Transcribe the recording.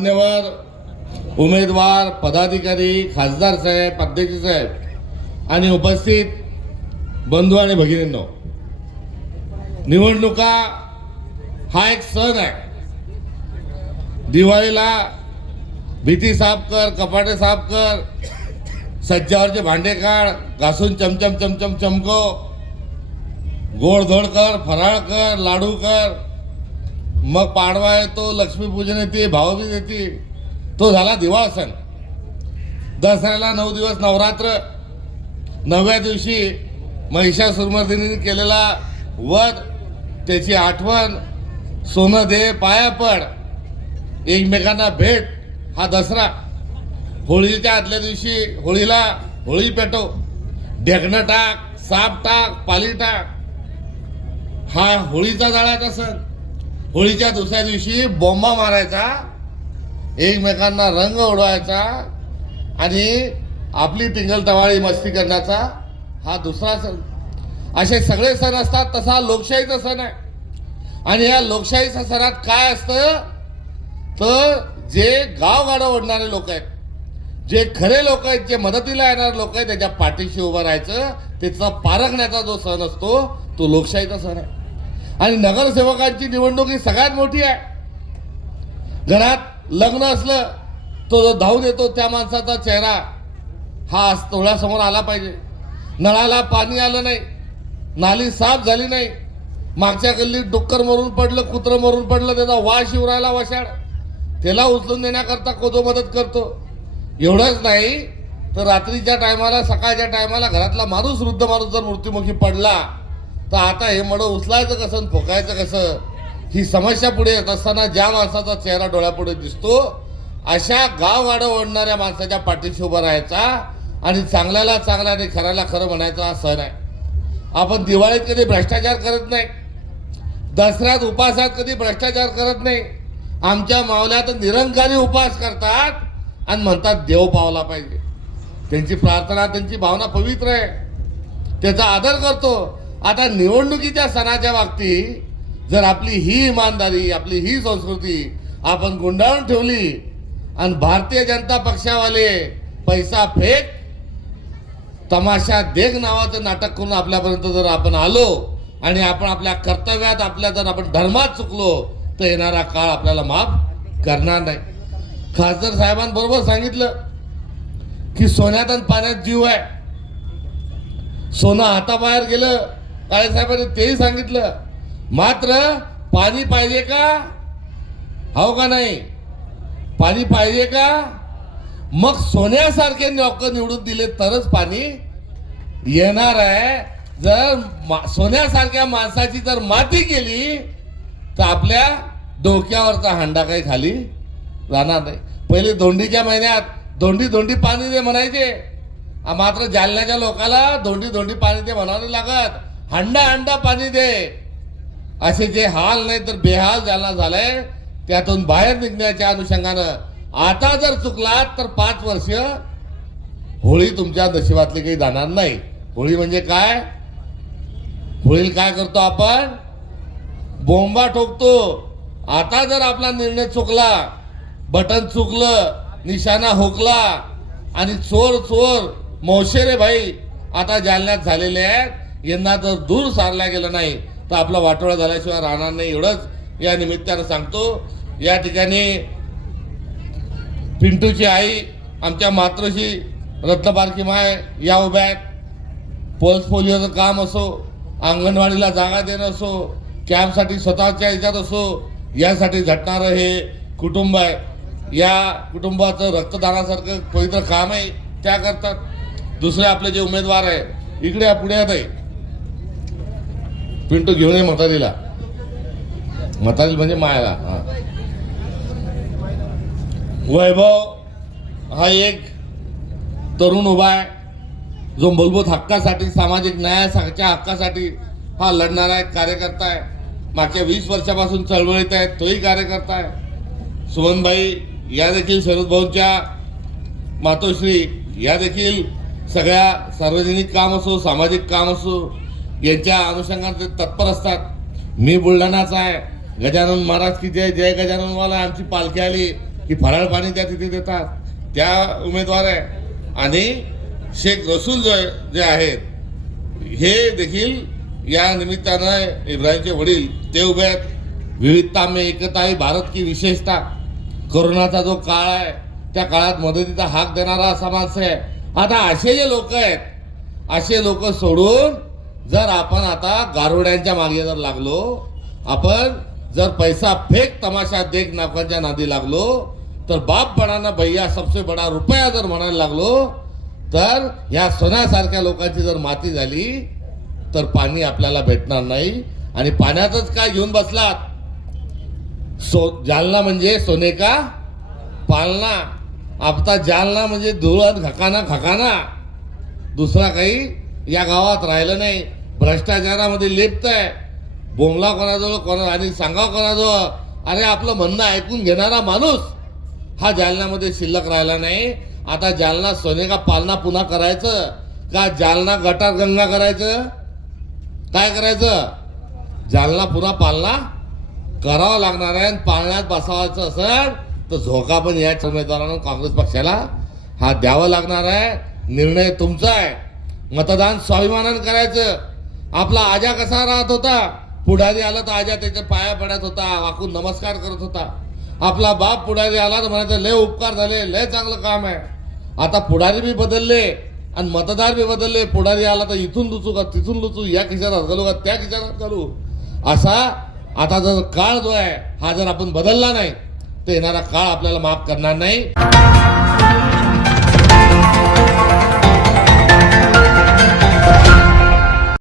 मान्यवर उमेदवार पदाधिकारी खासदार साहेब अध्यक्ष साहेब आणि उपस्थित बंधू आणि भगिनींनो निवडणुका हा एक सण आहे. दिवाळीला भीती साफ कर कपाटे साफ कर सज्जावरचे भांडे काढ घासून चमचम चमचम चमको गोडधोड कर फराळ कर लाडू कर मग पाडवा येतो लक्ष्मीपूजन येते भाऊबीज येते. तो झाला दिवाळ सण दसऱ्याला नऊ दिवस नवरात्र. नवव्या दिवशी महिषासुरमर्दिनीने केलेला वध त्याची आठवण सोनं दे पाया पड. एकमेकांना भेट हा दसरा. होळीच्या आदल्या दिवशी होळीला होळी पेटो ढेकणं टाक साप टाक पाली टाक. हा होळीचा जाळाचा सण. होळीच्या दुसऱ्या दिवशी बॉम्बा मारायचा एकमेकांना रंग उडवायचा आणि आपली टिंगल टवाळी मस्ती करण्याचा हा दुसरा सण. असे सगळे सण असतात तसा लोकशाहीचा सण आहे. आणि या लोकशाहीच्या सणात काय असतं? तर जे गावगाडं ओढणारे लोक आहेत जे खरे लोक आहेत जे मदतीला येणारे लोक आहेत त्याच्या पाठीशी उभं राहायचं त्याचा पारखण्याचा जो सण असतो तो लोकशाहीचा सण आहे. आणि नगरसेवकांची निवडणूक ही सगळ्यात मोठी आहे. घरात लग्न असलं तो जो धावून येतो त्या माणसाचा चेहरा हा आज डोळ्यासमोर आला पाहिजे. नळाला पाणी आलं नाही नाली साफ झाली नाही मागच्या गल्लीत डुक्कर मरून पडलं कुत्रं मरून पडलं त्याचा वास शिवरायला वशाड. त्याला उचलून देण्याकरता कोदो मदत करतो. एवढंच नाही तर रात्रीच्या टायमाला सकाळच्या टायमाला घरातला माणूस वृद्ध माणूस जर मृत्युमुखी पडला तर आता हे मड उचलायचं कसं आणि फोकायचं कसं ही समस्या पुढे येत असताना ज्या माणसाचा चेहरा डोळ्यापुढे दिसतो अशा गाव गाडं ओढणाऱ्या माणसाच्या पाठीशी उभा राहायचा आणि चांगल्याला चांगला आणि खऱ्याला खरं म्हणायचा हा सण आहे. आपण दिवाळीत कधी भ्रष्टाचार करत नाही. दसऱ्यात उपासात कधी भ्रष्टाचार करत नाही. आमच्या मावल्या तर निरंकारी उपास करतात आणि म्हणतात देव पावला पाहिजे. त्यांची प्रार्थना त्यांची भावना पवित्र आहे. त्याचा आदर करतो. आता निवडणुकीच्या सणाच्या बाबतीत जर आपली ही इमानदारी आपली ही संस्कृती आपण गुंडाळून ठेवली आणि भारतीय जनता पक्षावाले पैसा फेक तमाशा देख नावाचं नाटक करून आपल्यापर्यंत जर आपण आलो आणि आपण आपल्या कर्तव्यात आपल्या जर आपण धर्मात चुकलो तर येणारा काळ आपल्याला माफ करणार नाही. खासदार साहेबांबरोबर सांगितलं की सोन्यात आणि पाण्यात जीव आहे. सोनं हाताबाहेर गेलं काळेसाहेबांनी तेही सांगितलं. मात्र पाणी पाहिजे का? हो का नाही? पाणी पाहिजे का? मग सोन्यासारखे लोक निवडून दिले तरच पाणी येणार आहे. जर मा- सोन्यासारख्या माणसाची जर माती केली तर आपल्या डोक्यावरचा हंडा काही खाली राहणार नाही. पहिले धोंडीच्या महिन्यात धोंडी धोंडी पाणी दे म्हणायचे. मात्र जालन्याच्या लोकाला धोंडी धोंडी पाणी दे म्हणावं लागत. हंडा हंडा पाणी दे. असे जे हाल नाही तर बेहाल ज्यांना झालाय त्यातून बाहेर निघण्याच्या अनुषंगानं आता जर चुकलात तर पाच वर्ष होळी तुमच्या नशिबातली काही जाणार नाही. होळी म्हणजे काय? होळीला काय करतो आपण? बोंबा ठोकतो. आता जर आपला निर्णय चुकला बटन चुकलं निशाणा हुकला आणि चोर चोर मोशेरे भाई आता जालन्यात झालेले आहेत यांना जर दूर सारल्या गेलं नाही तर आपला वाटोळा झाल्याशिवाय राहणार नाही. एवढंच या निमित्तानं सांगतो. या ठिकाणी पिंटूची आई आमच्या मातृशी रत्नबारकी माय या उभ्या आहेत. पल्स पोलिओचं काम असो अंगणवाडीला जागा देणं असो कॅम्पसाठी स्वतःच्या ह्याच्यात असो यासाठी झटणारं हे कुटुंब आहे. या कुटुंबाचं रक्तदानासारखं पवित्र काम आहे त्या करतात. दुसरे आपले जे उमेदवार आहे इकडे पुण्यात पुढे आहे. पिंटू घेऊन ये म्हातारीला. म्हातारी म्हणजे मायाला हा. वैभव हा एक तरुण उभा आहे. जो मूलभूत हक्कासाठी सामाजिक न्यायाच्या हक्कासाठी हा लढणारा एक कार्यकर्ता आहे. मागच्या वीस वर्षापासून चळवळीत आहे तोही कार्यकर्ता आहे. सुमनबाई या देखील शरद भाऊंच्या मातोश्री या देखील सगळ्या सार्वजनिक काम असो सामाजिक काम असो यांच्या अनुषंगाने तत्पर असतात. मी बुलढाणाचा आहे. गजानन महाराज की जय जय गजाननवाला आमची पालखी आली. की फराळ पाणी त्या तिथे देतात. त्या उमेदवार आहे. आणि शेख रसूल जो आहे जे आहेत हे देखील या निमित्तानं इब्राहिमचे वडील ते उभे आहेत. विविधता में एकता ही भारत की विशेषता. कोरोनाचा जो काळ आहे त्या काळात मदतीचा हाक देणारा असा आहे. आता असे जे लोक आहेत असे लोक सोडून जर आपण आता गारुड्यांच्या मागे जर लागलो आपण जर पैसा फेक तमाशा देख नाकांच्या नादी लागलो तर बाप बडाना भैया सबसे बडा रुपया जर म्हणायला लागलो तर ह्या सोन्यासारख्या लोकांची जर माती झाली तर पाणी आपल्याला भेटणार नाही. आणि पाण्यातच काय घेऊन बसलात? सो जालना म्हणजे सोने का? पालना. आता जालना म्हणजे धुळण खकाना खकाना. दुसरा काही या गावात राहिलं नाही. भ्रष्टाचारामध्ये लिप्त आहे. बोंगला कोणाजवळ कोणा आणि सांगा कोणाजवळ? अरे आपलं म्हणणं ऐकून घेणारा माणूस हा जालन्यामध्ये शिल्लक राहिला नाही. आता जालना सोने का पालना पुन्हा करायचं? का जालना गटार गंगा करायचं? काय करायचं? जालना पुन्हा पालना करावं लागणार आहे आणि पाळण्यात बसवायचं असेल तर झोका पण याच उमेदवारांना काँग्रेस पक्षाला हा द्यावा लागणार आहे. निर्णय तुमचा आहे. मतदान स्वाभिमानानं करायचं. आपला आजा कसा राहत होता? पुढारी आला तर आजा त्याच्या पाया पडत होता वाकून नमस्कार करत होता. आपला बाप पुढारी आला तर म्हणायचं लय उपकार झाले लय चांगलं काम आहे. आता पुढारी बी बदलले आणि मतदार बी बदलले. पुढारी आला तर इथून लुचू का तिथून लुचू या खिशात हात घालू का त्या खिशात हात घालू. असा आता जर काळ जो आहे हा जर आपण बदलला नाही तर येणारा काळ आपल्याला माफ करणार नाही.